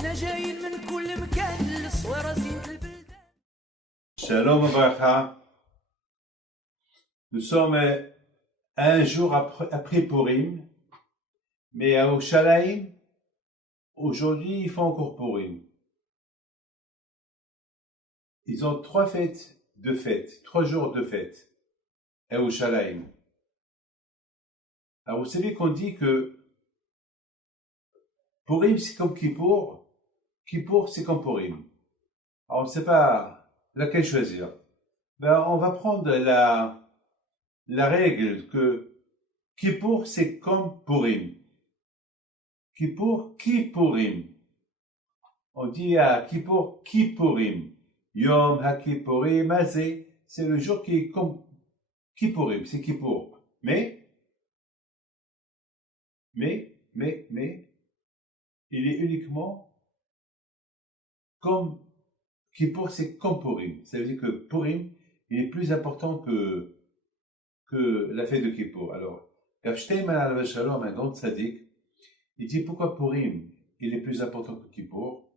حنا جايين من كل مكان للصويرة زينة البلدان. Shalom Abracha. Nous sommes un jour après Purim, mais à Yerushalayim, aujourd'hui, ils font encore Purim. Ils ont 3 jours de fête à Yerushalayim. Alors vous savez qu'on dit que Purim c'est comme Kippour, Kippour c'est comme Purim. Alors on ne sait pas laquelle choisir. Ben, on va prendre la règle que Kippour c'est comme Purim. Kippour, Kippourim. On dit à Kippour, Kippourim. Yom HaKippourim Hazeh, c'est le jour qui est comme Kippourim, c'est Kippour. Mais, il est uniquement comme Kippour, c'est comme Purim. Ça veut dire que Purim, il est plus important que la fête de Kippour. Alors, Rav Shteinman alav shalom, un grand tzaddik, il dit pourquoi Purim, il est plus important que Kippour.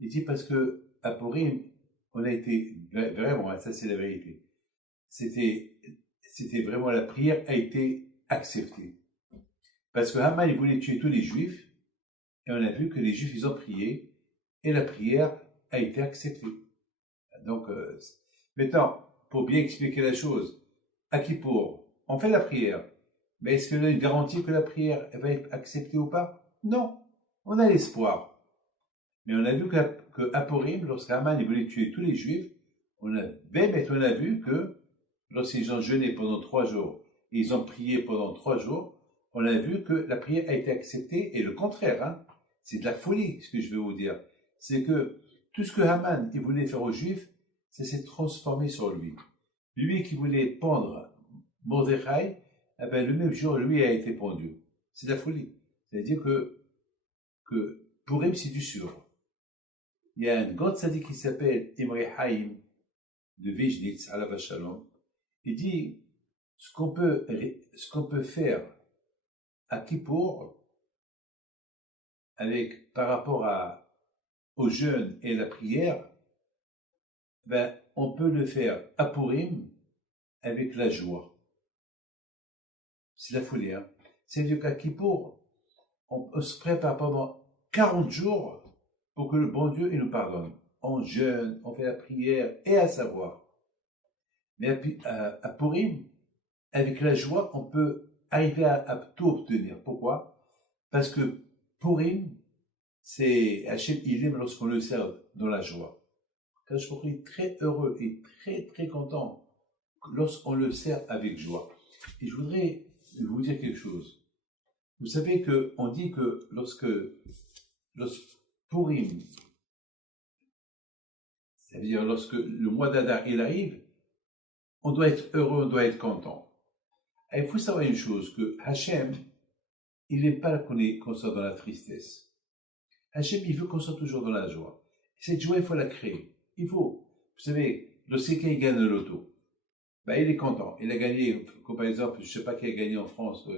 Il dit parce que à Purim, on a été vraiment, ça c'est la vérité. C'était vraiment, la prière a été acceptée. Parce que Haman, il voulait tuer tous les Juifs, et on a vu que les Juifs, ils ont prié, et la prière a été acceptée. Donc, maintenant, pour bien expliquer la chose, à Kippour, on fait la prière, mais est-ce qu'on a une garantie que la prière va être acceptée ou pas? Non, on a l'espoir. Mais on a vu qu'à Purim, lorsqu'Haman voulait tuer tous les Juifs, on a vu que lorsqu'ils ont jeûné pendant 3 jours, et ils ont prié pendant 3 jours, on a vu que la prière a été acceptée, et le contraire, c'est de la folie, ce que je veux vous dire. C'est que tout ce que Haman il voulait faire aux Juifs, ça s'est transformé sur lui. Lui qui voulait pendre Mordechai, le même jour, lui a été pendu. C'est de la folie. C'est-à-dire que Purim, c'est du sûr. Il y a un grand tzaddik qui s'appelle Imre Haim de Vizhnitz, alav shalom. Il dit ce qu'on peut faire à Kippour par rapport au jeûne et la prière, on peut le faire à Purim avec la joie. C'est la folie, C'est-à-dire qu'à Kippour, on se prépare pendant 40 jours pour que le bon Dieu il nous pardonne. On jeûne, on fait la prière et à savoir. Mais à Purim, avec la joie, on peut arriver à tout obtenir. Pourquoi? Parce que Purim, c'est Hachem, il aime lorsqu'on le sert dans la joie. Kadosh Baruch Hu est très heureux et très très content lorsqu'on le sert avec joie. Et je voudrais vous dire quelque chose. Vous savez qu'on dit que lorsque Purim, c'est-à-dire lorsque le mois d'Adar il arrive, on doit être heureux, on doit être content. Et il faut savoir une chose, que Hachem, il n'aime pas qu'on soit dans la tristesse. Hachem, il veut qu'on soit toujours dans la joie. Cette joie, il faut la créer. Il faut. Vous savez, lorsqu'il gagne le loto, il est content. Il a gagné, comme par exemple, je ne sais pas qui a gagné en France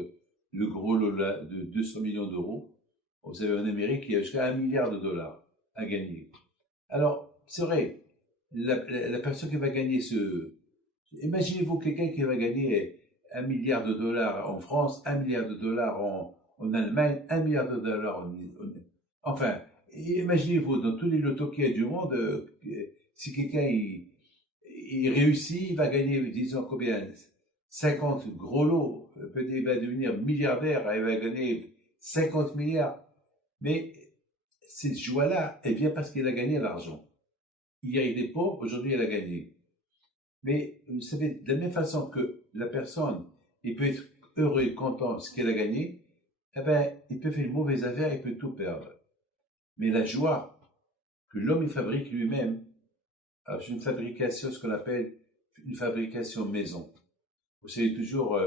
le gros lot de 200 millions d'euros. Vous savez, en Amérique, il y a jusqu'à $1 milliard à gagner. Alors, c'est vrai, la personne qui va gagner imaginez-vous quelqu'un qui va gagner $1 milliard en France, $1 milliard en Allemagne, $1 milliard enfin, imaginez-vous, dans tous les lotos qu'il y a du monde, si quelqu'un il réussit, il va gagner, disons combien, 50 gros lots, peut-être il va devenir milliardaire, il va gagner 50 milliards. Mais cette joie-là, elle vient parce qu'il a gagné l'argent. Hier il était pauvre, aujourd'hui il a gagné. Mais vous savez, de la même façon que la personne, il peut être heureux et content de ce qu'elle a gagné, il peut faire une mauvaise affaire, il peut tout perdre. Mais la joie que l'homme il fabrique lui-même, c'est une fabrication, ce qu'on appelle une fabrication maison. Vous savez toujours,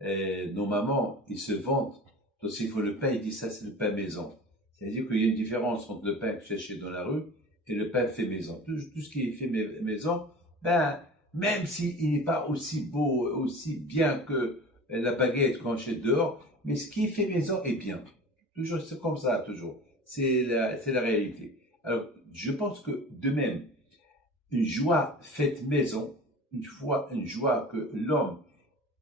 nos mamans, ils se vantent, lorsqu'il faut le pain, ils disent ça c'est le pain maison. C'est-à-dire qu'il y a une différence entre le pain que tu achètes dans la rue et le pain fait maison. Tout ce qui est fait maison, même s'il n'est pas aussi beau, aussi bien que la baguette qu'on achète dehors, mais ce qui est fait maison est bien. Toujours, c'est comme ça, toujours. c'est la réalité. Alors, je pense que de même, une joie faite maison, une joie que l'homme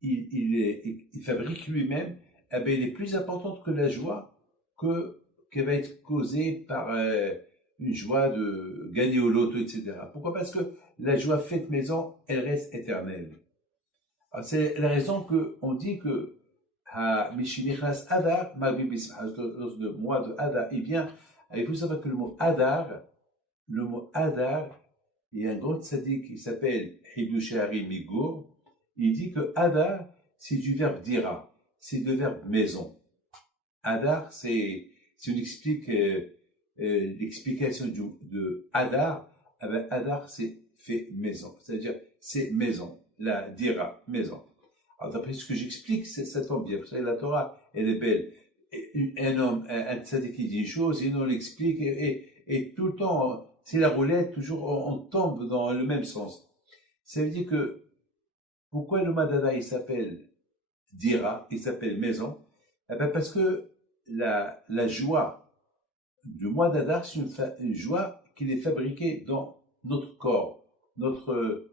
il fabrique lui-même, eh bien, elle est plus importante que la joie qui va être causée par une joie de gagner au loto, etc. Pourquoi? Parce que la joie faite maison, elle reste éternelle. C'est la raison qu'on dit que Adar, lorsque le mois de Adar, il vient, il faut savoir que le mot Adar, il y a un grand tzaddik qui s'appelle Hidush Harim Migour, il dit que Adar, c'est du verbe dira, c'est le verbe maison. Adar, c'est l'explication de Adar, Adar, c'est fait maison, c'est-à-dire c'est maison, la dira, maison. Alors d'après ce que j'explique, ça tombe bien, vous savez, la Torah, elle est belle. Un homme, un tzaddik qui dit une chose, et nous on l'explique, et tout le temps, c'est la roulette, toujours on tombe dans le même sens. Ça veut dire que, pourquoi le Madada il s'appelle dira, il s'appelle maison? Eh bien parce que la joie du mois d'Adar, c'est une joie qui est fabriquée dans notre corps, notre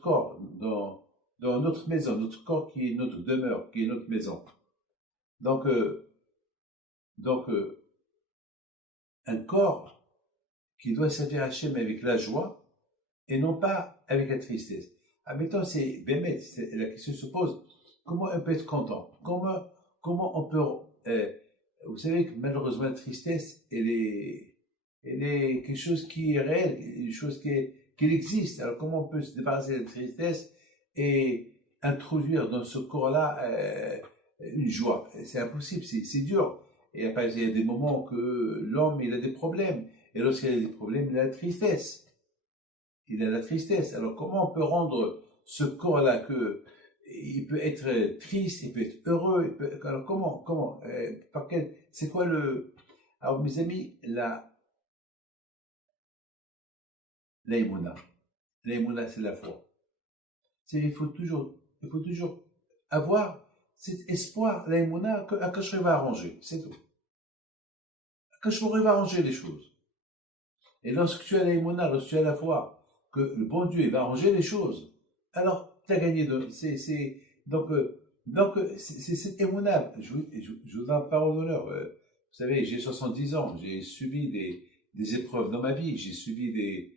corps, dans notre maison, notre corps qui est notre demeure, qui est notre maison. Donc un corps qui doit servir Hachem avec la joie et non pas avec la tristesse. Admettons, c'est Bémet, la question se pose, comment on peut être content? Comment on peut... vous savez que malheureusement la tristesse, elle est quelque chose qui est réel, une chose qui existe. Alors comment on peut se débarrasser de la tristesse et introduire dans ce corps-là une joie? C'est impossible, c'est dur. Et après, il y a des moments que l'homme, il a des problèmes. Et lorsqu'il a des problèmes, il a la tristesse. Alors comment on peut rendre ce corps-là il peut être triste, il peut être heureux, alors comment, c'est quoi alors mes amis, l'aïmouna, c'est la foi. Il faut toujours avoir cet espoir, l'aïmouna, qu'Akash va arranger, c'est tout. Akash va arranger les choses. Et lorsque tu as l'aïmouna, lorsque tu as la foi, que le bon Dieu va arranger les choses, alors tu as gagné. Donc c'est cette émouna. Je vous donne parole d'honneur. Vous savez, j'ai 70 ans, j'ai subi des épreuves dans ma vie, j'ai subi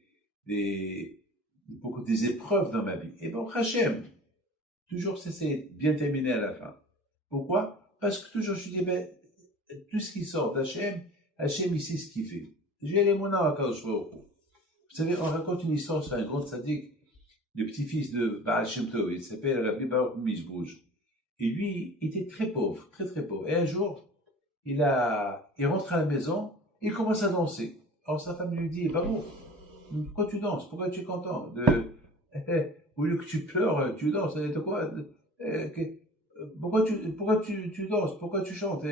beaucoup des épreuves dans ma vie. Et bon, Hachem, toujours c'est bien terminé à la fin. Pourquoi? Parce que toujours je dis, tout ce qui sort d'Hachem, Hachem il sait ce qu'il fait. J'ai l'émouna à Kadosh Baruch Hu. Vous savez, on raconte une histoire sur un grand tzaddik, le petit-fils de Baal Shem Tov, il s'appelle Rabbi Baruch Mizbouj. Et lui, il était très pauvre, très très pauvre. Et un jour, il rentre à la maison, il commence à danser. Alors sa femme lui dit, Baruch, pourquoi tu danses? Pourquoi tu es content? Au lieu que tu pleures, tu danses. De quoi? Pourquoi tu danses? Pourquoi tu chantes?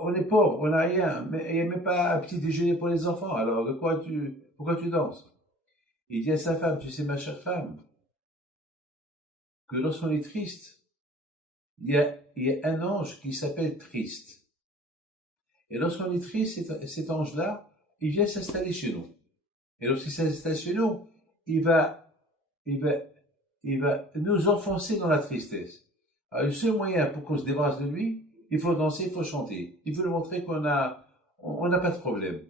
On est pauvre, on n'a rien, mais il n'y a même pas un petit déjeuner pour les enfants. Alors, pourquoi tu danses? Il dit à sa femme, tu sais, ma chère femme, que lorsqu'on est triste, il y a un ange qui s'appelle triste. Et lorsqu'on est triste, cet ange-là, il vient s'installer chez nous. Et lorsqu'il s'installe chez nous, il va nous enfoncer dans la tristesse. Alors, le seul moyen pour qu'on se débarrasse de lui, il faut danser, il faut chanter. Il faut lui montrer qu'on n'a pas de problème.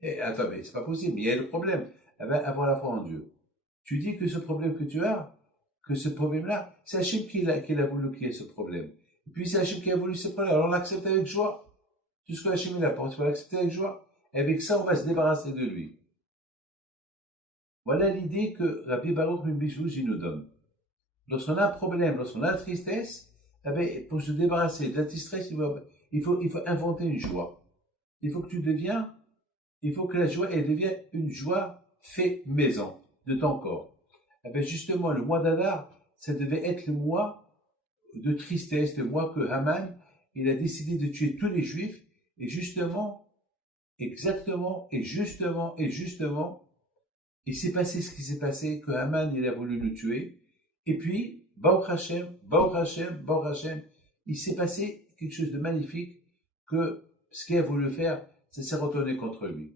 Et attends, mais c'est pas possible, il y a le problème. Eh bien, avoir la foi en Dieu. Tu dis que ce problème que tu as, que ce problème-là, c'est Hachem qui l'a voulu qu'il y ait ce problème. Et puis c'est Hachem qui a voulu ce problème. Alors on l'accepte avec joie. Tout ce que Hachem a pensé, il faut l'accepter avec joie. Et avec ça, on va se débarrasser de lui. Voilà l'idée que Rabbi Baruch Mibishouj nous donne. Lorsqu'on a un problème, lorsqu'on a la tristesse, eh bien, pour se débarrasser de la tristesse, il faut inventer une joie. Il faut que la joie, elle devienne une joie fait maison de ton corps. Eh bien, justement, le mois d'Adar, ça devait être le mois de tristesse, le mois que Haman, il a décidé de tuer tous les Juifs, et justement, il s'est passé ce qui s'est passé, que Haman, il a voulu nous tuer, et puis, Baruch Hashem, il s'est passé quelque chose de magnifique, que ce qu'il a voulu faire, c'est s'est retourné contre lui.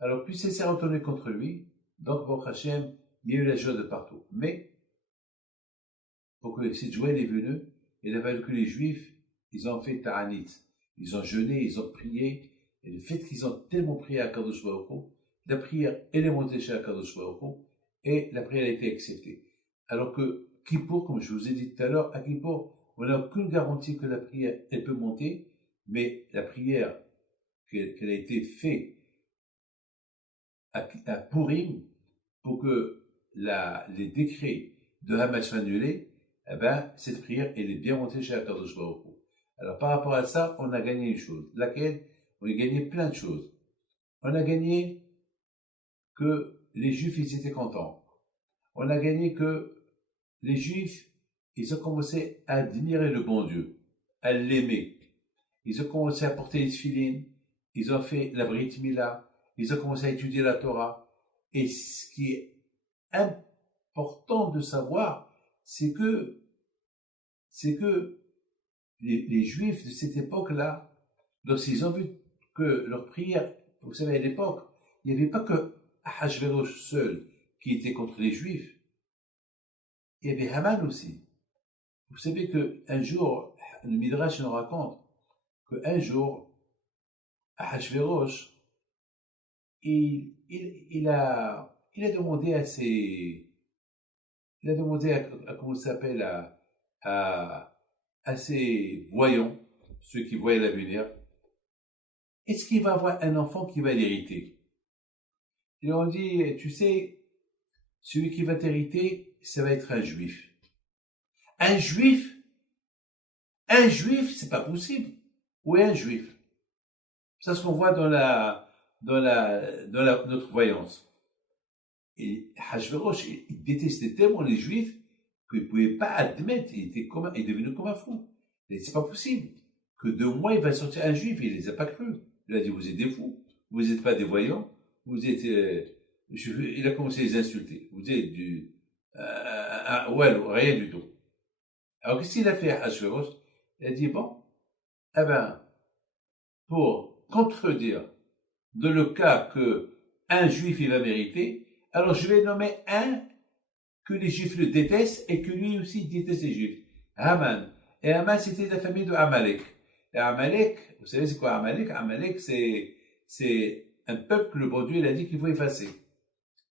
Alors, puis c'est s'est retourné contre lui, donc, Baruch Hashem, il y a eu la joie de partout. Mais, pour que cette joie est venue, il a fallu que les Juifs, ils ont fait ta'anit. Ils ont jeûné, ils ont prié, et le fait qu'ils ont tellement prié à Kadosh Baruch Hu, la prière, elle est montée chez Kadosh Baruch Hu, et la prière a été acceptée. Alors que Kippour, comme je vous ai dit tout à l'heure, à Kippour, on n'a aucune garantie que la prière, elle peut monter, mais la prière qu'elle a été faite à Purim, pour que les décrets de Hamas soient annulés, eh ben, cette prière, elle est bien montée chez Akadosh Baruch Hu. Alors, par rapport à ça, on a gagné une chose. Laquelle? On a gagné plein de choses. On a gagné que les Juifs, ils étaient contents. On a gagné que les Juifs, ils ont commencé à admirer le bon Dieu, à l'aimer. Ils ont commencé à porter les tefilines, ils ont fait la Brit Mila, ils ont commencé à étudier la Torah. Et ce qui est important de savoir, c'est que les Juifs de cette époque-là, lorsqu'ils ont vu que leur prière, vous savez, à l'époque, il n'y avait pas que Ahashverosh seul qui était contre les Juifs. Il y avait Haman aussi. Vous savez qu'un jour, le Midrash nous raconte qu'un jour, Ahashverosh, il a demandé à comment ça s'appelle, à ses voyants, ceux qui voyaient l'avenir, est-ce qu'il va avoir un enfant qui va l'hériter? Ils ont dit, tu sais, celui qui va t'hériter, ça va être un juif. Un juif? Un juif, c'est pas possible. Où est un juif? C'est ce qu'on voit dans notre voyance. Et Hachverosh, il détestait tellement les Juifs qu'il ne pouvait pas admettre, il est devenu comme un fou. Et c'est pas possible que de moi il va sortir un Juif, il les a pas cru. Il a dit, vous êtes des fous, vous n'êtes pas des voyants, vous êtes, il a commencé à les insulter. Vous êtes ouais, rien du tout. Alors qu'est-ce qu'il a fait Hachverosh? Il a dit, bon, eh ben, pour contredire de le cas que un Juif il va mériter, alors je vais nommer un que les Juifs le détestent et que lui aussi déteste les Juifs. Haman. Et Haman, c'était la famille de Amalek. Et Amalek, vous savez c'est quoi Amalek? Amalek, c'est un peuple que le bon Dieu il a dit qu'il faut effacer.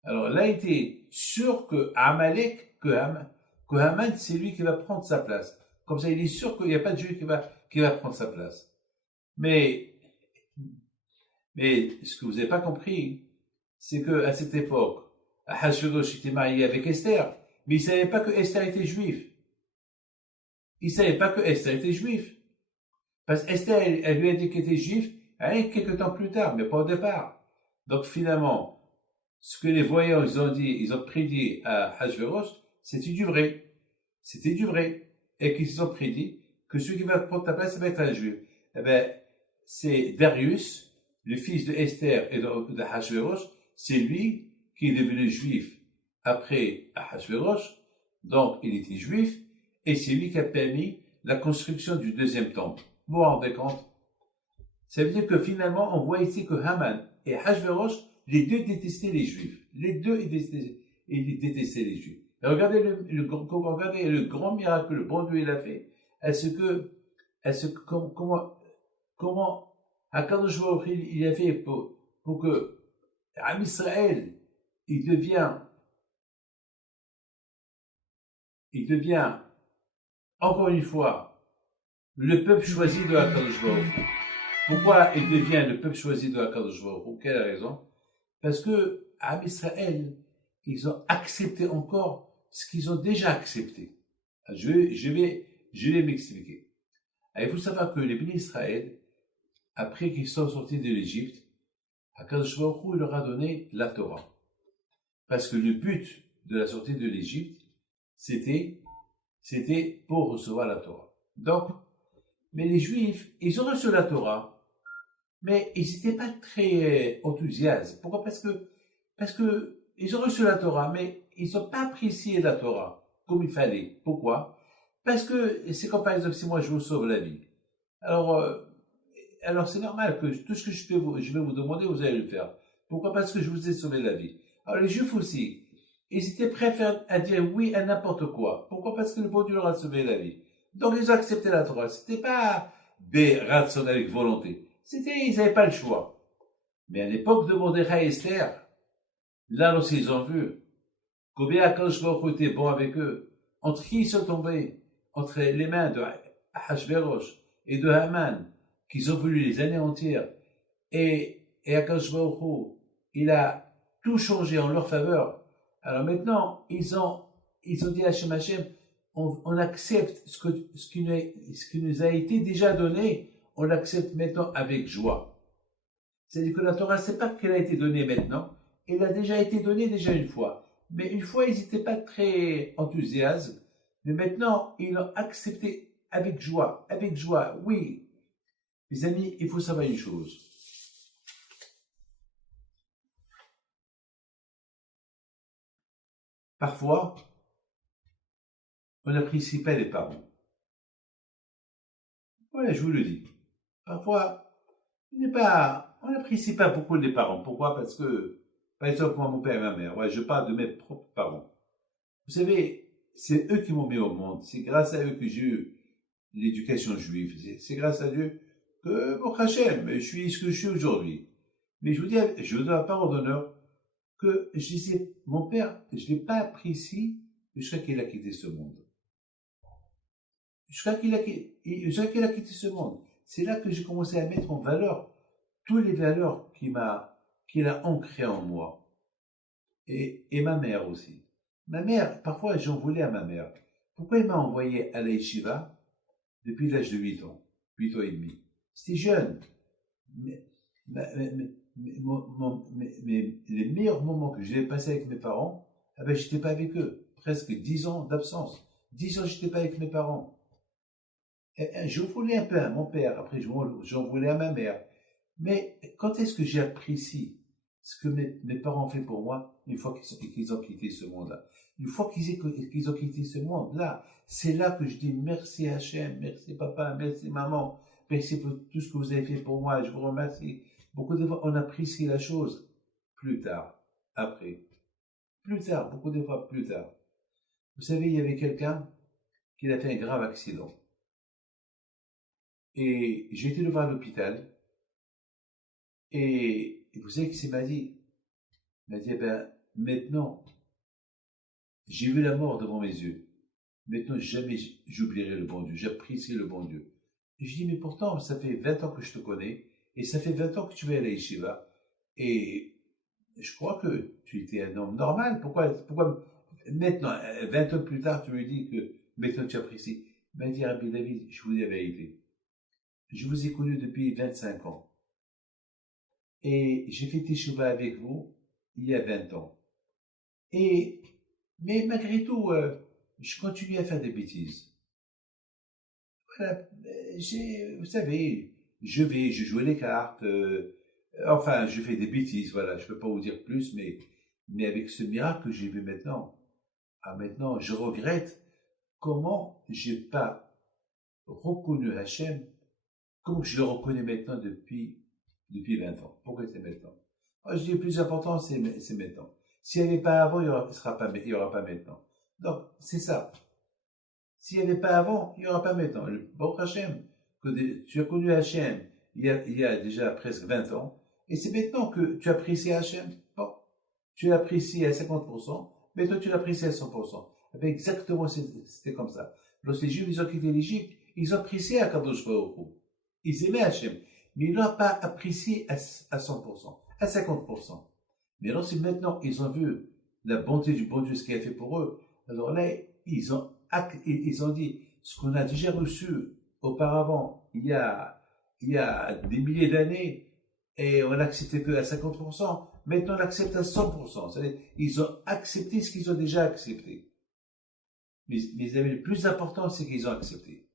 Alors là, il était sûr que Amalek, que Haman, c'est lui qui va prendre sa place. Comme ça, il est sûr qu'il n'y a pas de Juif qui va prendre sa place. Mais ce que vous n'avez pas compris, c'est que à cette époque, Ahashverosh était marié avec Esther, mais il ne savait pas que Esther était juive. Il ne savait pas que Esther était juive. Parce qu'Esther, elle lui a dit qu'elle était juive, quelques temps plus tard, mais pas au départ. Donc finalement, ce que les voyants ils ont dit, ils ont prédit à Ahashverosh, c'était du vrai. C'était du vrai. Et qu'ils ont prédit que celui qui va prendre ta place, ça va être un juif. Eh ben, c'est Darius, le fils de Esther et de Ahashverosh, c'est lui qui est devenu juif après Ahashverosh, donc il était juif, et c'est lui qui a permis la construction du deuxième temple. Vous vous rendez compte? Ça veut dire que finalement, on voit ici que Haman et Ahashverosh, les deux détestaient les juifs. Les deux ils détestaient les juifs. Et regardez regardez le grand miracle que le bon Dieu il a fait. Comment Akadosh Baruch Hu, il a fait pour que Am Israël, il devient encore une fois le peuple choisi de Akadosh Baruch Hu. Pourquoi il devient le peuple choisi de Akadosh Baruch Hu? Quelle raison? Parce que Am Israël, ils ont accepté encore ce qu'ils ont déjà accepté. Je vais m'expliquer. Il faut savoir que les bénis Israël, après qu'ils sont sortis de l'Égypte, Akadosh Baruch Hu leur a donné la Torah. Parce que le but de la sortie de l'Égypte, c'était pour recevoir la Torah. Donc, mais les Juifs, ils ont reçu la Torah, mais ils n'étaient pas très enthousiastes. Pourquoi? Parce que ils ont reçu la Torah, mais ils n'ont pas apprécié la Torah comme il fallait. Pourquoi? Parce que c'est comme par exemple si moi je vous sauve la vie. Alors, alors c'est normal que tout ce que je vais vous demander, vous allez le faire. Pourquoi? Parce que je vous ai sauvé la vie. Alors les Juifs aussi, ils étaient prêts à dire oui à n'importe quoi. Pourquoi? Parce que le bon Dieu leur a sauvé la vie. Donc ils ont accepté la Torah. C'était pas des ratson avec volonté. Ils n'avaient pas le choix. Mais à l'époque de Mordechai et Esther, là aussi ils ont vu combien Akadosh Baruch Hu était bon avec eux. Entre qui ils sont tombés? Entre les mains de Hachverosh et de Haman, qu'ils ont voulu les anéantir. Et Akadosh Baruch Hu, il a tout changé en leur faveur. Alors maintenant, ils ont dit à Hashem, on accepte ce qui nous a été déjà donné, on l'accepte maintenant avec joie. C'est-à-dire que la Torah, c'est pas qu'elle a été donnée maintenant, elle a déjà été donnée une fois. Mais une fois, ils n'étaient pas très enthousiastes, mais maintenant, ils l'ont accepté avec joie, oui. Mes amis, il faut savoir une chose. Parfois, on n'apprécie pas les parents. Voilà, je vous le dis. Parfois, on n'apprécie pas beaucoup les parents. Pourquoi? Parce que, par exemple, moi, mon père et ma mère, ouais, je parle de mes propres parents. Vous savez, c'est eux qui m'ont mis au monde. C'est grâce à eux que j'ai eu l'éducation juive. C'est grâce à Dieu que, bon, Hachem, je suis ce que je suis aujourd'hui. Mais je vous dis, je dois la parole d'honneur que mon père, je ne l'ai pas apprécié jusqu'à qu'il a quitté ce monde. Jusqu'à qu'il a quitté ce monde. C'est là que j'ai commencé à mettre en valeur toutes les valeurs qu'il a ancrées en moi. Et ma mère aussi. Ma mère, parfois j'en voulais à ma mère. Pourquoi il m'a envoyé à la yeshiva depuis l'âge de 8 ans, 8 ans et demi? C'était jeune. Mais les meilleurs moments que j'ai passés avec mes parents, ah ben, j'étais pas avec eux. Presque 10 ans d'absence. 10 ans, j'étais pas avec mes parents. Je voulais un peu à mon père, après j'en voulais à ma mère. Mais quand est-ce que j'apprécie ce que mes parents ont fait pour moi une fois qu'ils ont quitté ce monde-là? Une fois qu'ils ont quitté ce monde-là, c'est là que je dis merci Hachem, merci papa, merci maman, merci pour tout ce que vous avez fait pour moi, je vous remercie. Beaucoup de fois, on apprécie la chose plus tard, après. Plus tard, beaucoup de fois plus tard. Vous savez, il y avait quelqu'un qui a fait un grave accident. Et j'ai été le voir à l'hôpital. Et vous savez ce qu'il m'a dit? Il m'a dit, eh ben, maintenant, j'ai vu la mort devant mes yeux. Maintenant, jamais j'oublierai le bon Dieu. J'apprécie le bon Dieu. Et je dis, mais pourtant, ça fait 20 ans que je te connais. Et ça fait 20 ans que tu vas à la yeshiva. Et je crois que tu étais un homme normal. Pourquoi maintenant, 20 ans plus tard, tu me dis que maintenant tu apprécies? Il m'a dit, Rabbi David, je vous dis la vérité. Je vous ai connu depuis 25 ans. Et j'ai fait teshuva avec vous il y a 20 ans. Mais malgré tout, je continue à faire des bêtises. Voilà, vous savez, je joue les cartes, enfin, je fais des bêtises, voilà, je peux pas vous dire plus, mais avec ce miracle que j'ai vu maintenant, maintenant, je regrette comment j'ai pas reconnu Hachem, comme je le reconnais maintenant depuis 20 ans. Pourquoi c'est maintenant? Moi, je dis le plus important, c'est maintenant. S'il n'y avait pas avant, il n'y aura pas maintenant. Donc, c'est ça. S'il n'y avait pas avant, il n'y aura pas maintenant. Le Baruch Hashem, tu as connu Hachem il y a déjà presque 20 ans, et c'est maintenant que tu apprécies Hachem. Bon, tu l'apprécies à 50%, maintenant tu l'apprécies à 100%. Exactement, c'était comme ça. Lorsque les Juifs, ils ont quitté l'Égypte, ils ont apprécié Akadosh Baruch Hu. Ils aimaient Hachem, mais ils ne l'ont pas apprécié à 100%, à 50%. Mais lorsque maintenant ils ont vu la bonté du bon Dieu, ce qu'il a fait pour eux, alors là, ils ont dit, ce qu'on a déjà reçu auparavant, il y a des milliers d'années, et on l'acceptait que à 50%, maintenant on l'accepte à 100%. C'est-à-dire, ils ont accepté ce qu'ils ont déjà accepté. Mes amis, le plus important, c'est qu'ils ont accepté.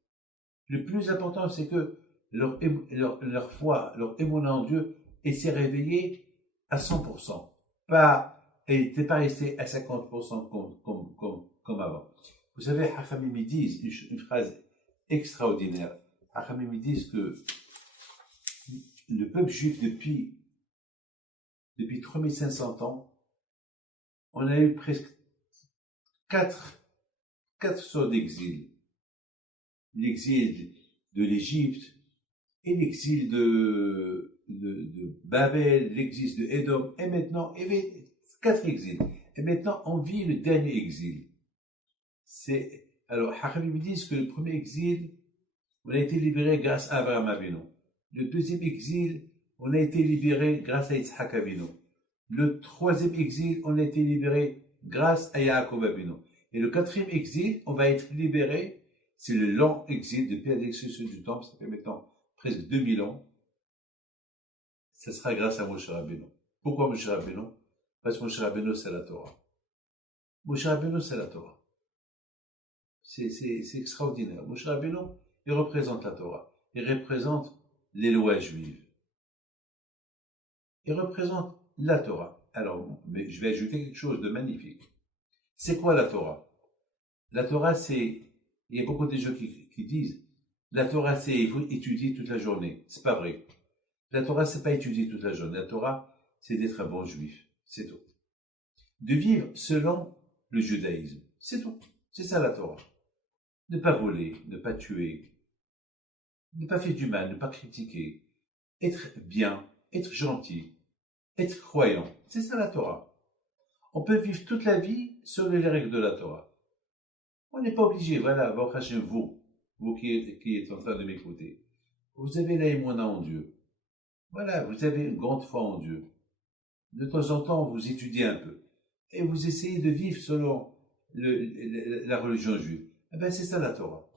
Le plus important, c'est que leur foi, leur émotion en Dieu, s'est réveillée à 100%. Et n'était pas resté à 50% comme avant. Vous savez, Hachamim disent une phrase extraordinaire. Hachamim disent que le peuple juif depuis 3500 ans, on a eu presque quatre sortes d'exil. L'exil de l'Égypte, et l'exil de Babel, l'exil de Édom, et maintenant, il y avait 4 exils. Et maintenant, on vit le dernier exil. Alors, Hachamim disent que le premier exil, on a été libéré grâce à Abraham Avinu. Le deuxième exil, on a été libéré grâce à Yitzhak Avinu. Le troisième exil, on a été libéré grâce à Yaakov Avinu. Et le quatrième exil, on va être libéré, c'est le long exil depuis la destruction du temple, ça fait maintenant presque 2000 ans. Ça sera grâce à Moshe Rabbeinu. Pourquoi Moshe Rabbeinu? Parce que Moshe Rabbeinu, c'est la Torah. Moshe Rabbeinu, c'est la Torah. C'est extraordinaire. Moshe Rabbeinu, il représente la Torah. Il représente les lois juives. Il représente la Torah. Alors, mais je vais ajouter quelque chose de magnifique. C'est quoi la Torah? La Torah, c'est... Il y a beaucoup de gens qui disent la Torah, c'est il faut étudier toute la journée. C'est pas vrai. La Torah, c'est pas étudier toute la journée. La Torah, c'est d'être un bon juif. C'est tout. De vivre selon le judaïsme. C'est tout. C'est ça la Torah. Ne pas voler, ne pas tuer, ne pas faire du mal, ne pas critiquer, être bien, être gentil, être croyant. C'est ça la Torah. On peut vivre toute la vie selon les règles de la Torah. On n'est pas obligé, voilà, vous qui êtes en train de m'écouter. Vous avez la émouna en Dieu. Voilà, vous avez une grande foi en Dieu. De temps en temps, vous étudiez un peu. Et vous essayez de vivre selon la religion juive. Eh bien, c'est ça la Torah.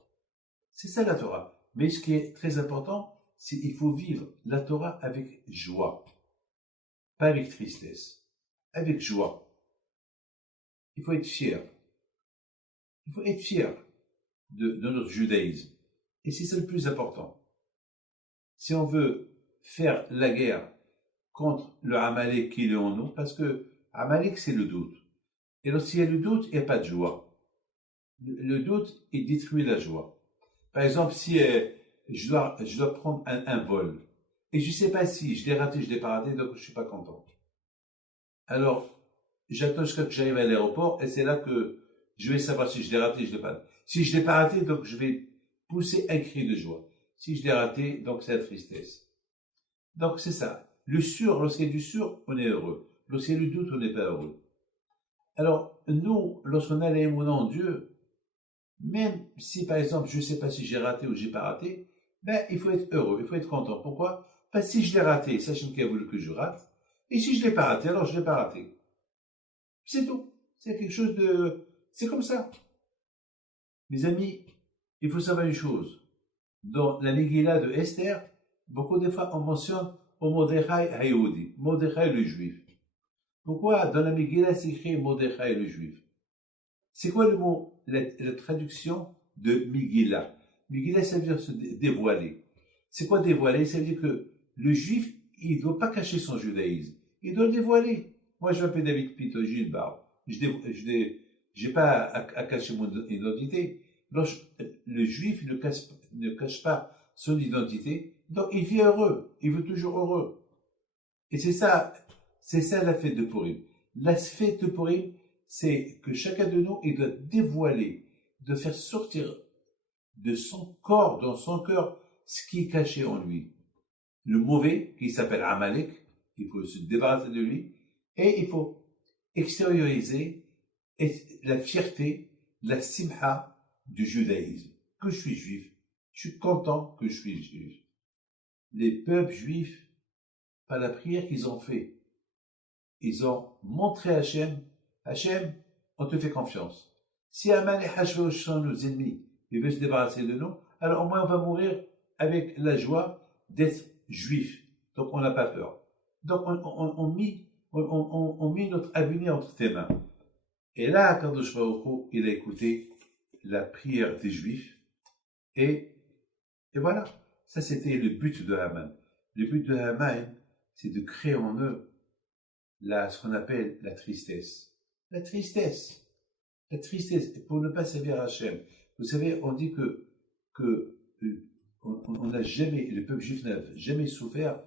C'est ça la Torah. Mais ce qui est très important, c'est qu'il faut vivre la Torah avec joie. Pas avec tristesse. Avec joie. Il faut être fier. Il faut être fier de notre judaïsme. Et c'est ça le plus important. Si on veut faire la guerre contre le Amalek qui est en nous, parce que Amalek, c'est le doute. Et lorsqu'il y a le doute, il n'y a pas de joie. Le doute, il détruit la joie. Par exemple, si je dois prendre un vol, et je ne sais pas si je l'ai raté, je ne l'ai pas raté, donc je ne suis pas content. Alors, j'attends jusqu'à ce que j'arrive à l'aéroport, et c'est là que je vais savoir si je l'ai raté, je ne l'ai pas raté. Si je ne l'ai pas raté, donc je vais pousser un cri de joie. Si je l'ai raté, donc c'est la tristesse. Donc c'est ça. Le sûr, lorsqu'il y a du sûr, on est heureux. Lorsqu'il y a le doute, on n'est pas heureux. Alors, nous, lorsqu'on a l'émouna en Dieu, même si, par exemple, je ne sais pas si j'ai raté ou j'ai pas raté, ben, il faut être heureux, il faut être content. Pourquoi? Parce que si je l'ai raté, sachez qu'il a voulu que je rate. Et si je ne l'ai pas raté, alors je ne l'ai pas raté. C'est tout. C'est quelque chose de... C'est comme ça. Mes amis, il faut savoir une chose. Dans la Megillah de Esther, beaucoup de fois, on mentionne Mordechai Hayoudi, Mordechai le juif. Pourquoi dans la Megillah c'est écrit Mordechai le juif? C'est quoi le mot, la traduction de Megillah? Megillah, ça veut dire se dévoiler. C'est quoi dévoiler? Ça veut dire que le juif, il ne doit pas cacher son judaïsme. Il doit le dévoiler. Moi, je m'appelle David Pito, j'ai une barbe. Je n'ai pas à cacher mon identité. Le juif ne cache pas son identité, donc il vit heureux. Il veut toujours heureux. Et c'est ça la fête de Purim. La fête de Purim, c'est que chacun de nous, il doit dévoiler, de faire sortir de son corps, dans son cœur, ce qui est caché en lui. Le mauvais, qui s'appelle Amalek, il faut se débarrasser de lui, et il faut extérioriser la fierté, la simha du judaïsme. Que je suis juif, je suis content que je suis juif. Les peuples juifs, par la prière qu'ils ont fait, ils ont montré à Hachem, on te fait confiance. Si Aman et Hashverosh sont nos ennemis, ils veulent se débarrasser de nous, alors au moins on va mourir avec la joie d'être juif. Donc on n'a pas peur. Donc on met notre avenir entre tes mains. Et là, Akadosh Baruch Hu, il a écouté la prière des Juifs, et voilà. Ça, c'était le but de Haman. Le but de Haman, c'est de créer en eux ce qu'on appelle la tristesse. La tristesse. La tristesse, pour ne pas servir Hachem. Vous savez, on dit que on n'a jamais, le peuple juif n'a jamais souffert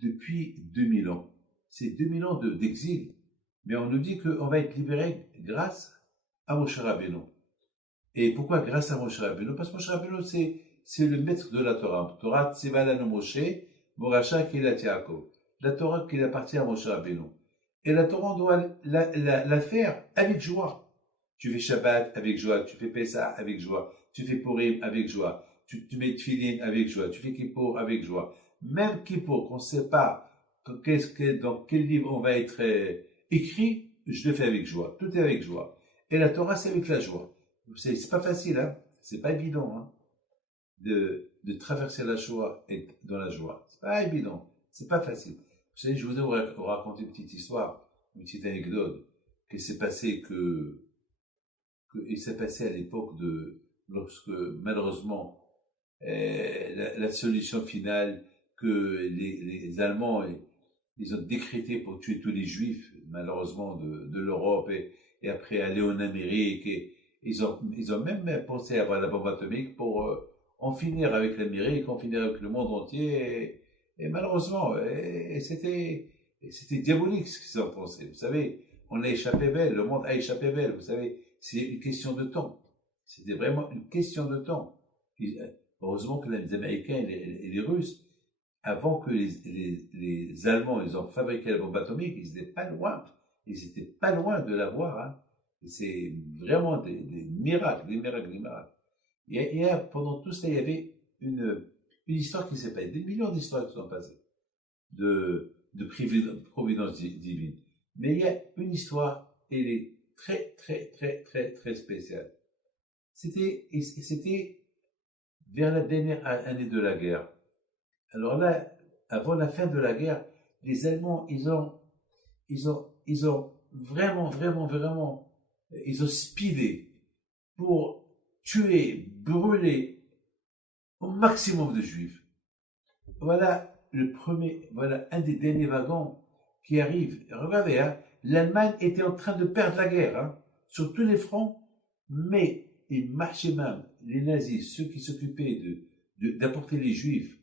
depuis 2000 ans. C'est 2000 ans d'exil. Mais on nous dit qu'on va être libéré grâce à Moshe Rabbeinu. Et pourquoi grâce à Moshe Rabbeinu? Parce que Moshe Rabbeinu, c'est le maître de la Torah. Torah Tzivalanu Moshe, Moracha Kilat Yaakov. La Torah qui appartient à Moshe Rabbeinu. Et la Torah, on doit la faire avec joie. Tu fais Shabbat avec joie, tu fais Pessah avec joie, tu fais Purim avec joie, tu mets Tfilin avec joie, tu fais Kippour avec joie. Même Kippour, qu'on ne sait pas dans quel livre on va être écrit, je le fais avec joie. Tout est avec joie. Et la Torah, c'est avec la joie. C'est pas facile, hein. C'est pas évident, hein, de traverser la Shoah et dans la joie. C'est pas évident. C'est pas facile. Vous savez, je vous ai raconté une petite histoire, une petite anecdote, qui s'est passé il s'est passé à l'époque lorsque, malheureusement, la solution finale que les Allemands, ils ont décrété pour tuer tous les Juifs, malheureusement, de l'Europe, et après aller en Amérique, et ils ont même pensé à avoir la bombe atomique pour en finir avec l'Amérique, en finir avec le monde entier, et malheureusement, c'était diabolique ce qu'ils ont pensé. Vous savez, on a échappé belle, le monde a échappé belle, vous savez, c'est une question de temps. C'était vraiment une question de temps. Heureusement que les Américains et les Russes, avant que les Allemands ils ont fabriqué la bombe atomique, ils n'étaient pas loin. Ils n'étaient pas loin de l'avoir. Hein. Et c'est vraiment des miracles, des miracles, des miracles. Et pendant tout ça, il y avait une histoire qui s'est passée, des millions d'histoires qui sont passées, de providence divine. Mais il y a une histoire, elle est très, très, très, très, très spéciale. C'était vers la dernière année de la guerre. Alors là, avant la fin de la guerre, les Allemands, ils ont vraiment, ils ont speedé pour tuer, brûler au maximum de Juifs. Voilà un des derniers wagons qui arrive. Regardez, hein, l'Allemagne était en train de perdre la guerre, hein, sur tous les fronts, mais ils marchaient même, les nazis, ceux qui s'occupaient d'apporter les Juifs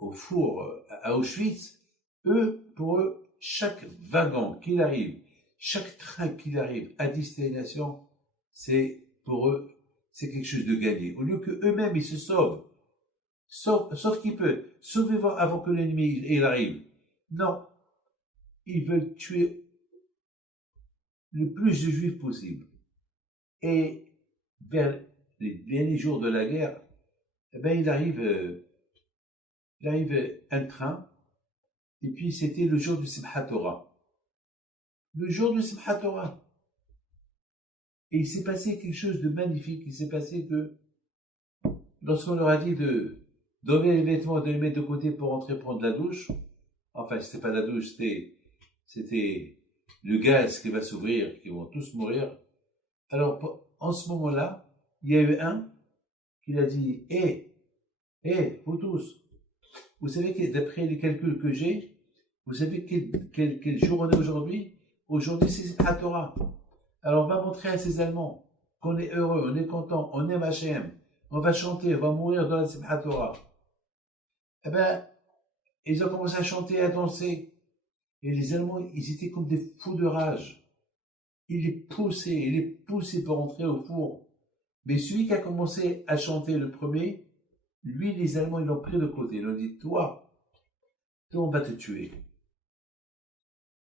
au four, à Auschwitz, pour eux, chaque wagon qu'il arrive, chaque train qu'il arrive à destination, pour eux, c'est quelque chose de gagné. Au lieu qu'eux-mêmes, ils se sauvent, sauf qu'ils peuvent, sauver avant que l'ennemi il arrive. Non, ils veulent tuer le plus de Juifs possible. Et vers les derniers jours de la guerre, il arrive un train, et puis c'était le jour du Simchat Torah. Le jour du Simchat Torah. Et il s'est passé quelque chose de magnifique. Il s'est passé que, lorsqu'on leur a dit d'enlever les vêtements, de les mettre de côté pour entrer prendre la douche, enfin, c'était pas la douche, c'était le gaz qui va s'ouvrir, qui vont tous mourir. Alors, en ce moment-là, il y a eu un qui a dit, vous tous, vous savez que d'après les calculs que j'ai, vous savez quel jour on est aujourd'hui? Aujourd'hui, c'est Simchat Torah. Alors, on va montrer à ces Allemands qu'on est heureux, on est content, on aime Hachem, on va chanter, on va mourir dans la Simchat Torah. Ils ont commencé à chanter, à danser. Et les Allemands, ils étaient comme des fous de rage. Ils les poussaient pour entrer au four. Mais celui qui a commencé à chanter le premier, lui, les Allemands, ils l'ont pris de côté. Ils l'ont dit, toi, on va te tuer.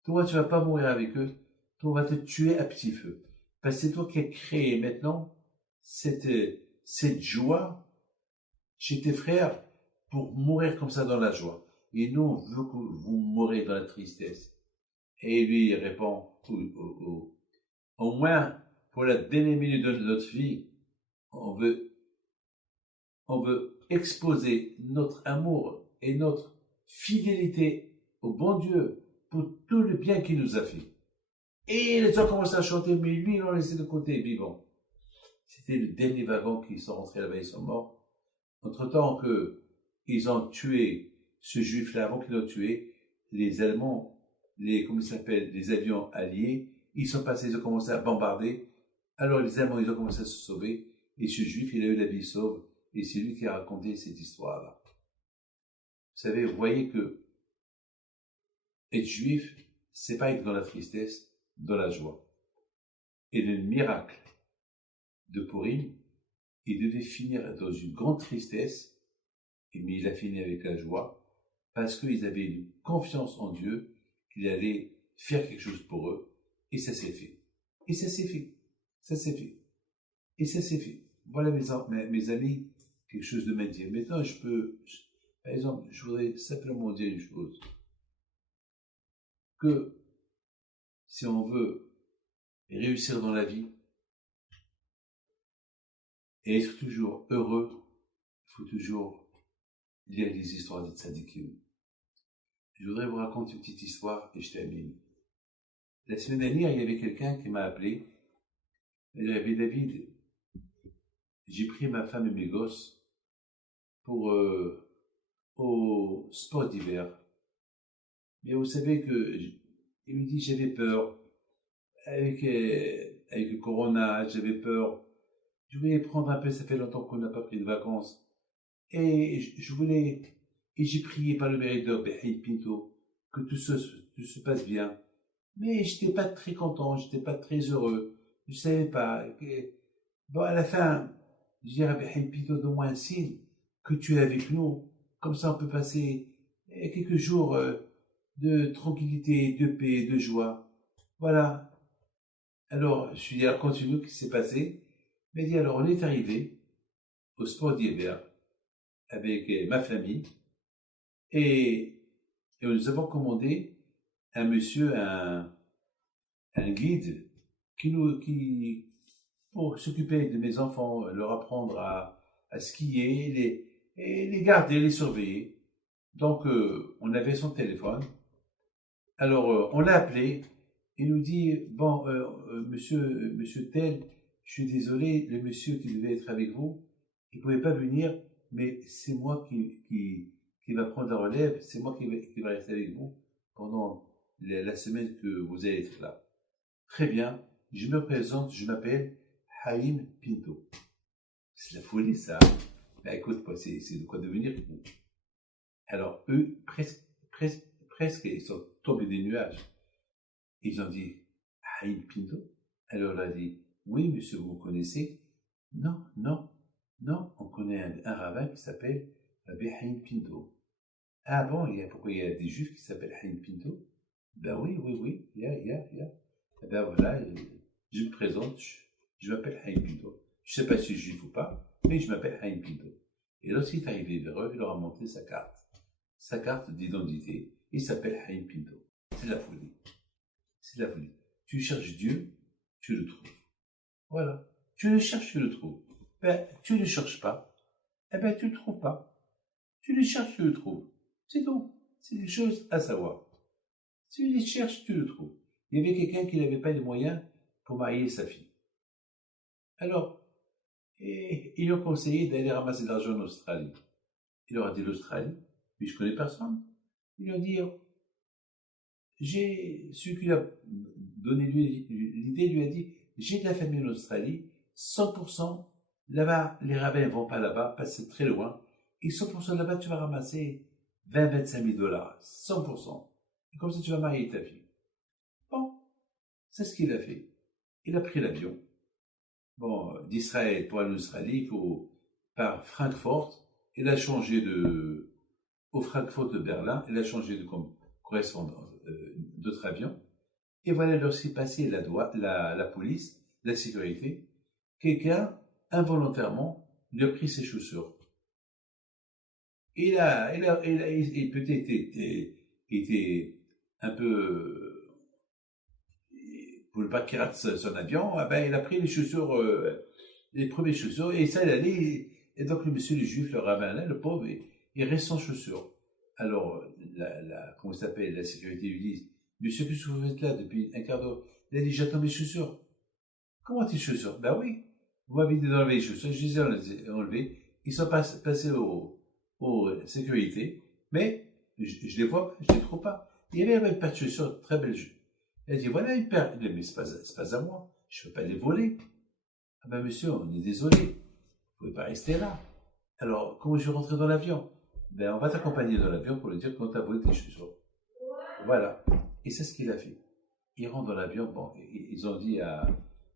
Toi, tu vas pas mourir avec eux. Toi, on va te tuer à petit feu. Parce que c'est toi qui as créé maintenant cette joie chez tes frères pour mourir comme ça dans la joie. Et nous, on veut que vous mourrez dans la tristesse. Et lui, il répond, au moins, pour la dernière minute de notre vie, on veut exposer notre amour et notre fidélité au bon Dieu pour tout le bien qu'il nous a fait. Et les gens commencent à chanter, mais lui, ils l'ont laissé de côté, vivant. C'était le dernier wagon qui sont rentrés là-bas, ils sont morts. Entre-temps ils ont tué ce juif-là, avant qu'ils l'ont tué, les Allemands, les avions alliés, ils sont passés, ils ont commencé à bombarder. Alors les Allemands, ils ont commencé à se sauver, et ce juif, il a eu la vie sauve, et c'est lui qui a raconté cette histoire-là. Vous savez, vous voyez que être juif, c'est pas être dans la tristesse, dans la joie. Et le miracle de Purim, il devait finir dans une grande tristesse, mais il a fini avec la joie, parce qu'ils avaient une confiance en Dieu, qu'il allait faire quelque chose pour eux, et ça s'est fait. Et ça s'est fait. Ça s'est fait. Et ça s'est fait. Voilà mes amis, quelque chose de m'indigne. Maintenant, par exemple, je voudrais simplement dire une chose. Que si on veut réussir dans la vie et être toujours heureux, il faut toujours lire les histoires des tzadikim. Je voudrais vous raconter une petite histoire et je termine. La semaine dernière, il y avait quelqu'un qui m'a appelé. Il y avait David. J'ai pris ma femme et mes gosses pour au sport d'hiver. Mais vous savez que il me dit j'avais peur avec le corona, j'avais peur. Je voulais prendre un peu, ça fait longtemps qu'on n'a pas pris de vacances. Et je voulais, et j'ai prié par le mérite de Behaï Pinto que tout se passe bien. Mais j'étais pas très content, j'étais pas très heureux. Je savais pas. Bon, à la fin, je dirais à Behaï Pinto, donne-moi un signe que tu es avec nous. Comme ça, on peut passer quelques jours de tranquillité, de paix, de joie. Voilà. Alors, je lui dis, alors continue, qu'est-ce qui s'est passé? Il m'a dit, alors on est arrivé au sport d'hiver avec ma famille et nous avons commandé un monsieur, un guide pour s'occuper de mes enfants, leur apprendre à skier, les garder, les surveiller. Donc, on avait son téléphone. Alors, on l'a appelé. Il nous dit, bon, monsieur tel, je suis désolé, le monsieur qui devait être avec vous, il ne pouvait pas venir, mais c'est moi qui va prendre la relève, c'est moi qui va rester avec vous pendant la semaine que vous allez être là. Très bien, je me présente, je m'appelle Haïm Pinto. C'est la folie, ça. Ben, écoute, c'est de quoi devenir fou. Alors, eux, presque, ils sont tombés des nuages. Ils ont dit, Haïm Pinto? Alors, elle a dit, oui, monsieur, vous connaissez? Non, on connaît un rabbin qui s'appelle Rabbi Haïm Pinto. Ah bon, pourquoi il y a des juifs qui s'appellent Haïm Pinto? Ben oui, il y a. Ben voilà, je me présente, je m'appelle Haïm Pinto. Je ne sais pas si je suis juif ou pas, mais je m'appelle Haïm Pinto. Et lorsqu'il est arrivé vers eux, il leur a montré sa carte d'identité. Il s'appelle Haïm Pinto. C'est la folie. Tu cherches Dieu, tu le trouves. Voilà. Tu le cherches, tu le trouves. Ben, tu ne le cherches pas. Eh ben, tu ne le trouves pas. Tu le cherches, tu le trouves. C'est tout. C'est des choses à savoir. Si tu les cherches, tu le trouves. Il y avait quelqu'un qui n'avait pas les moyens pour marier sa fille. Alors, ils lui ont conseillé d'aller ramasser de l'argent en Australie. Il leur a dit l'Australie, mais je connais personne. Ils lui ont dit, celui qui lui a donné l'idée lui a dit, j'ai de la famille en Australie, 100%, là-bas, les rabbins ne vont pas là-bas, parce que c'est très loin, et 100% là-bas, tu vas ramasser 25 000 $, 100%. Et comme ça, tu vas marier ta fille. Bon, c'est ce qu'il a fait. Il a pris l'avion. Bon, d'Israël pour aller en Australie, il faut par Francfort. Il a changé au Francfort de Berlin, il a changé de correspondant d'autres avions. Et voilà, lorsqu'il passait la police, la sécurité, quelqu'un, involontairement, lui a pris ses chaussures. Il peut-être était un peu, pour ne pas qu'il rate son avion, il a pris les chaussures, les premières chaussures, et ça, il allait, et donc le monsieur, le juif, le rabbin, là, le pauvre, il reste sans chaussures. Alors, comment ça s'appelle, la sécurité lui dit, monsieur, qu'est-ce que vous faites là depuis un quart d'heure? Il a dit, j'attends mes chaussures. Comment tes chaussures? Ben oui, vous m'avez dit d'enlever les chaussures, je les ai enlevées, ils sont passés aux sécurités, mais je les vois, je les trouve pas. Il y avait une paire de chaussures, très belle. Il a dit, voilà une paire. Il a dit, mais c'est pas à moi, je ne peux pas les voler. Ah ben monsieur, on est désolé, vous ne pouvez pas rester là. Alors, comment je vais rentrer dans l'avion? Ben, on va t'accompagner dans l'avion pour lui dire qu'on t'a volé tes chaussures. Voilà. Et c'est ce qu'il a fait. Il rentre dans l'avion, bon, ils ont dit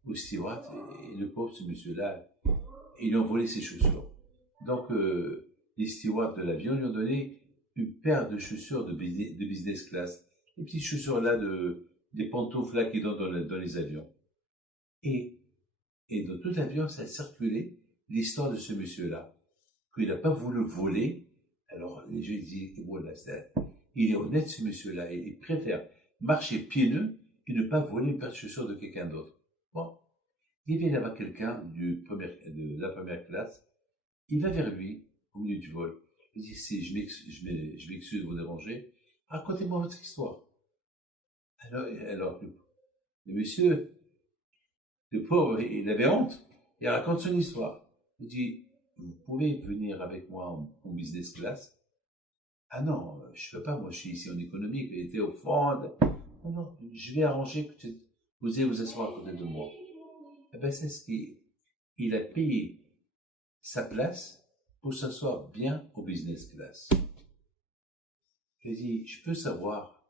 au steward, et le pauvre, ce monsieur-là, ils lui ont volé ses chaussures. Donc, les stewards de l'avion lui ont donné une paire de chaussures de business class. Les petites chaussures là, des pantoufles là qui donnent dans les avions. Et dans tout l'avion, ça a circulé l'histoire de ce monsieur-là, qu'il n'a pas voulu voler. Alors, les gens disent, voilà, il est honnête ce monsieur-là, il préfère marcher pieds nus et ne pas voler une paire de chaussures de quelqu'un d'autre. Bon, il vient là-bas quelqu'un de la première classe, il va vers lui, au milieu du vol. Il dit, si je m'excuse de vous déranger, racontez-moi votre histoire. Alors le monsieur, le pauvre, il avait honte, il raconte son histoire. Il dit, vous pouvez venir avec moi en business class? Ah non, je ne peux pas, moi je suis ici en économique, il était au fond. Non, je vais arranger que vous allez vous asseoir à côté de moi. Eh bien, c'est ce qu'il a payé sa place pour s'asseoir bien au business class. Il dit, je peux savoir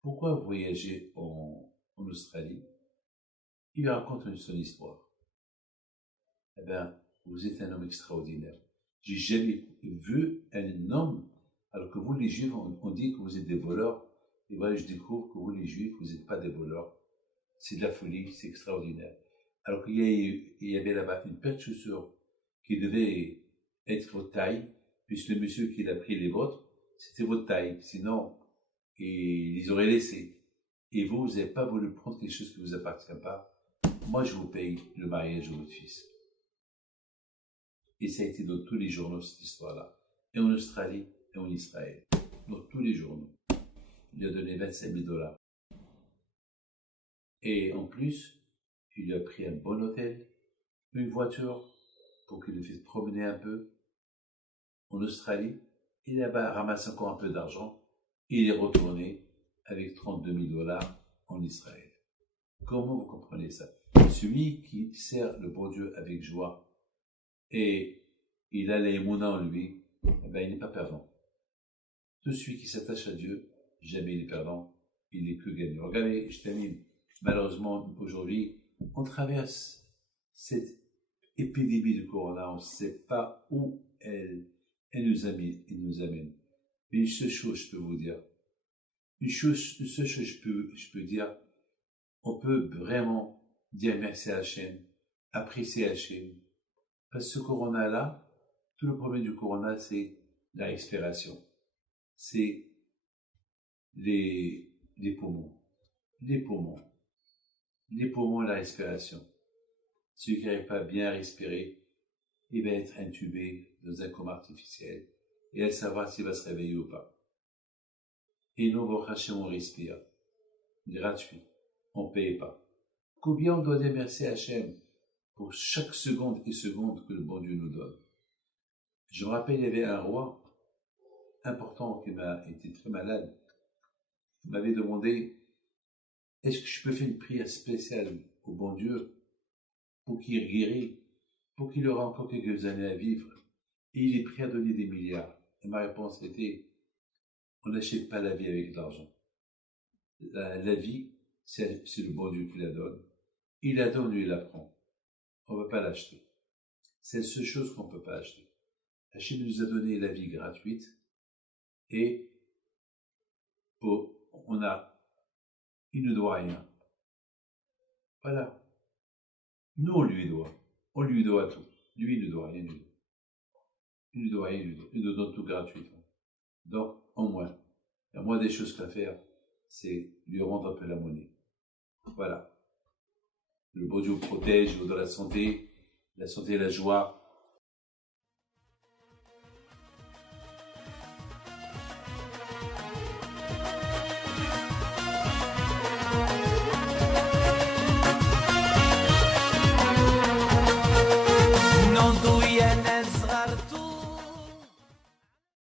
pourquoi vous voyagez en Australie? Il lui raconte son histoire. Eh bien, vous êtes un homme extraordinaire. J'ai jamais vu un homme, alors que vous les Juifs, on dit que vous êtes des voleurs. Et voilà, je découvre que vous les Juifs, vous n'êtes pas des voleurs. C'est de la folie, c'est extraordinaire. Alors qu'il y avait là-bas une paire de chaussures qui devait être votre taille, puisque le monsieur qui a pris les vôtres, c'était votre taille. Sinon, ils auraient laissé. Et vous n'avez pas voulu prendre quelque chose qui ne vous appartient pas. Moi, je vous paye le mariage de votre fils. Et ça a été dans tous les journaux, cette histoire-là. Et en Australie, et en Israël. Dans tous les journaux. Il lui a donné 25 000 $. Et en plus, il lui a pris un bon hôtel, une voiture, pour qu'il le fasse promener un peu en Australie. Il a ramassé encore un peu d'argent. Il est retourné avec 32 000 $ en Israël. Comment vous comprenez ça? Celui qui sert le bon Dieu avec joie et il a les mouna en lui, eh ben, il n'est pas perdant. Tout celui qui s'attache à Dieu, jamais il est perdant, il n'est que gagnant. Regardez, je termine. Malheureusement, aujourd'hui, on traverse cette épidémie de corona, on ne sait pas où elle nous amène. Mais une seule chose, je peux vous dire, une seule chose, je peux dire, on peut vraiment dire merci à Hachem, apprécier Hachem. Parce que ce corona-là, tout le problème du corona, c'est la respiration. C'est les poumons. Les poumons, la respiration. Celui qui n'arrive pas bien à respirer, il va être intubé dans un coma artificiel et à savoir s'il va se réveiller ou pas. Et nous, au Hachem, on respire. Gratuit. On ne paye pas. Combien on doit dire merci à Hachem pour chaque seconde et seconde que le bon Dieu nous donne. Je me rappelle, il y avait un roi important qui m'a été très malade. Il m'avait demandé, est-ce que je peux faire une prière spéciale au bon Dieu pour qu'il guérisse, pour qu'il aura encore quelques années à vivre? Et il est prêt à donner des milliards. Et ma réponse était, on n'achète pas la vie avec de l'argent. La vie, c'est le bon Dieu qui la donne. Il la donne, lui, il la prend. On ne peut pas l'acheter. C'est la seule chose qu'on ne peut pas acheter. Hachem nous a donné la vie gratuite et il ne doit rien. Voilà. Nous, on lui doit. On lui doit tout. Lui, il ne doit rien. Il ne doit rien. Il nous donne tout gratuitement. Donc, au moins, la moindre des choses qu'à faire, c'est lui rendre un peu la monnaie. Voilà. Le bon Dieu vous protège, vous donne la santé et la joie.